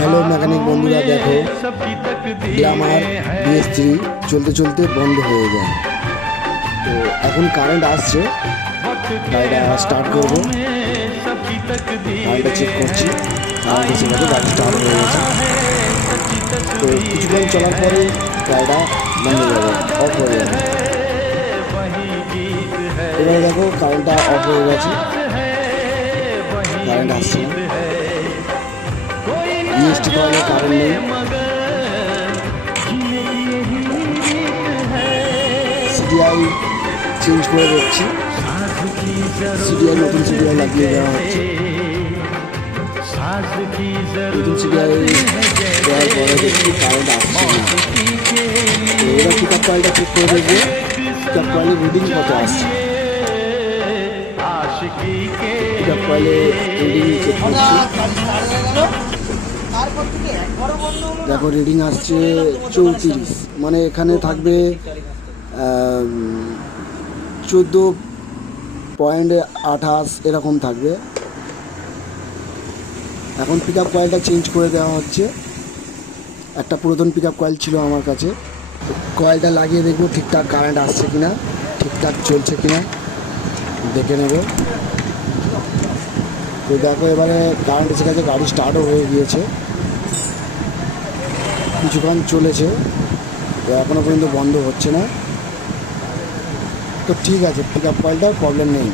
Hello mechanic বন্ধুরা, দেখো Glamour BS3 চলতে চলতে বন্ধ হয়ে যায়। তো এখন কারেন্ট আসছে, গাড়িটা স্টার্ট করবো। গাড়িটা চেক করছি, কারেন্ট এসে গেছে, গাড়ি স্টার্ট হয়ে গেছে। তো কিছুক্ষণ চলার পরে গাড়িটা বন্ধ হয়ে যাবে, অফ হয়ে যাবে। এবারে দেখো কারেন্টটা অফ হয়ে গেছে, কারেন্ট আসছে না। BS3 কয়েলে কারেন্ট নেই। CDI চেঞ্জ করে দিচ্ছি, CDI নতুন CDI লাগিয়ে দেওয়া হচ্ছে। নতুন CDI দেওয়ার পরে দেখছি কারেন্ট আসছে না। তো এবার পিকআপ কয়েলটা চেক করে দেখবো পিকআপ কয়েলের রিডিং কত আসছে। পিকআপ কয়েলে রিডিং চেক করছি, দেখো রিডিং আসছে 34, মানে এখানে থাকবে 14.28 এরকম থাকবে। এখন পিকআপ কয়েলটা চেঞ্জ করে দেওয়া হচ্ছে। একটা পুরাতন পিকআপ কয়েল ছিল আমার কাছে, কয়েলটা লাগিয়ে দেখবো ঠিকঠাক কারেন্ট আসছে কিনা, ঠিকঠাক চলছে কিনা দেখে নেব। তো দেখো এবারে কারেন্ট এসে গেছে, গাড়ি স্টার্টও হয়ে গিয়েছে, কিছুক্ষণ চলেছে, তো এখনও পর্যন্ত বন্ধ হচ্ছে না। তো ঠিক আছে, পিকআপ কয়েলটার প্রবলেম নেই।